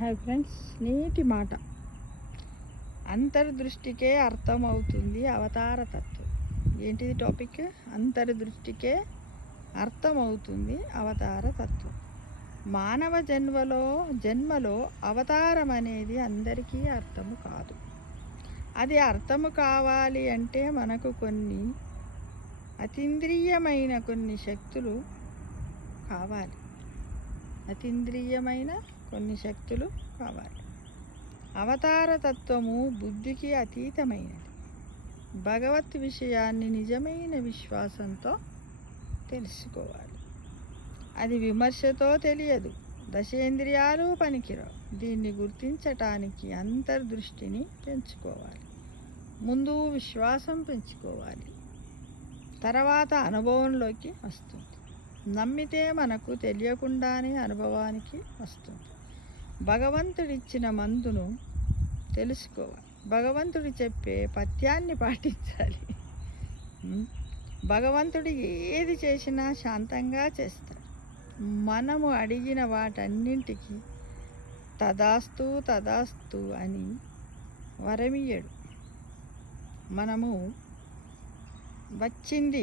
Hi friends, నీటి మాట అంతర్దృష్టికే అర్థమవుతుంది అవతార తత్వం. ఏంటిది టాపిక్? అంతర్దృష్టికే అర్థమవుతుంది అవతార తత్వం. మానవ జన్మలో అవతారం అనేది అందరికీ అర్థము కాదు. అది అర్థము కావాలి అంటే మనకు కొన్ని అతీంద్రియమైన కొన్ని శక్తులు కావాలి. అతీంద్రియమైన కొన్ని శక్తులు కావాలి. అవతార తత్వము బుద్ధికి అతీతమైనది. భగవత్ విషయాన్ని నిజమైన విశ్వాసంతో తెలుసుకోవాలి. అది విమర్శతో తెలియదు. దశేంద్రియాలు పనికిరావు. దీన్ని గుర్తించటానికి అంతర్దృష్టిని పెంచుకోవాలి. ముందు విశ్వాసం పెంచుకోవాలి, తర్వాత అనుభవంలోకి వస్తుంది. నమ్మితే మనకు తెలియకుండానే అనుభవానికి వస్తుంది. భగవంతుడిచ్చిన మందును తెలుసుకోవాలి. భగవంతుడు చెప్పే పథ్యాన్ని పాటించాలి. భగవంతుడు ఏది చేసినా శాంతంగా చేస్తాడు. మనము అడిగిన వాటన్నింటికి తదాస్తు తదాస్తు అని వరమియ్యడు. మనము వచ్చింది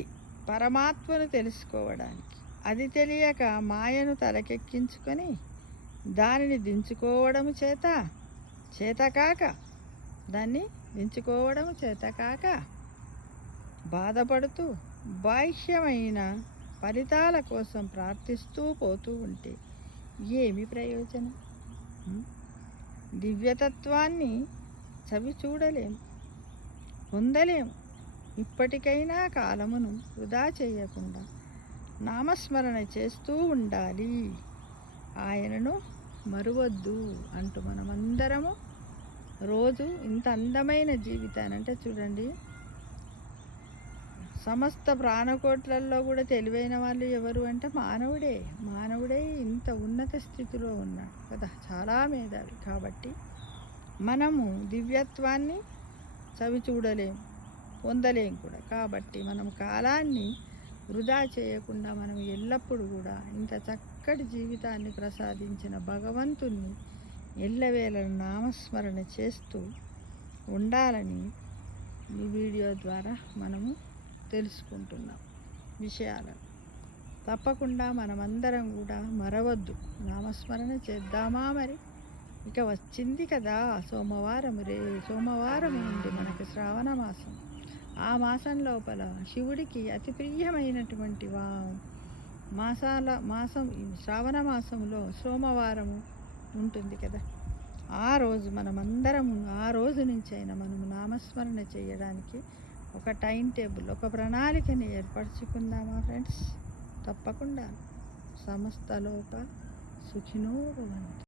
పరమాత్మను తెలుసుకోవడానికి. అది తెలియక మాయను తలకెక్కించుకొని దానిని దించుకోవడము చేతకాక బాధపడుతూ బాహ్యమైన ఫలితాల కోసం ప్రార్థిస్తూ పోతూ ఉంటే ఏమి ప్రయోజనం? దివ్యతత్వాన్ని చవి చూడలేము, పొందలేము. ఇప్పటికైనా కాలమును వృధా చేయకుండా నామస్మరణ చేస్తూ ఉండాలి. ఆయనను మరువద్దు అంటూ మనమందరము రోజు ఇంత అందమైన జీవితాన్ని, అంటే చూడండి, సమస్త ప్రాణకోట్లలో కూడా తెలివైన వాళ్ళు ఎవరు అంటే మానవుడే ఇంత ఉన్నత స్థితిలో ఉన్నాడు కదా, చాలా మేధావి. కాబట్టి మనము దివ్యత్వాన్ని చవి చూడలేము, పొందలేం కూడా. కాబట్టి మనం కాలాన్ని వృధా చేయకుండా మనం ఎల్లప్పుడూ కూడా ఇంత చక్కటి జీవితాన్ని ప్రసాదించిన భగవంతుణ్ణి ఎల్లవేళ నామస్మరణ చేస్తూ ఉండాలని ఈ వీడియో ద్వారా మనము తెలుసుకుంటున్నాం విషయాలను. తప్పకుండా మనమందరం కూడా మరవద్దు, నామస్మరణ చేద్దామా. మరి ఇక వచ్చింది కదా సోమవారం నుండి మనకి శ్రావణ మాసం. ఆ మాసం లోపల శివుడికి అతి ప్రియమైనటువంటి శ్రావణ మాసంలో సోమవారము ఉంటుంది కదా. ఆ రోజు మనమందరము ఆ రోజు నుంచి అయినా మనము నామస్మరణ చేయడానికి ఒక టైం టేబుల్, ఒక ప్రణాళికని ఏర్పరచుకుందామా ఫ్రెండ్స్? తప్పకుండా. సమస్త లోక సుఖినో భవంతు.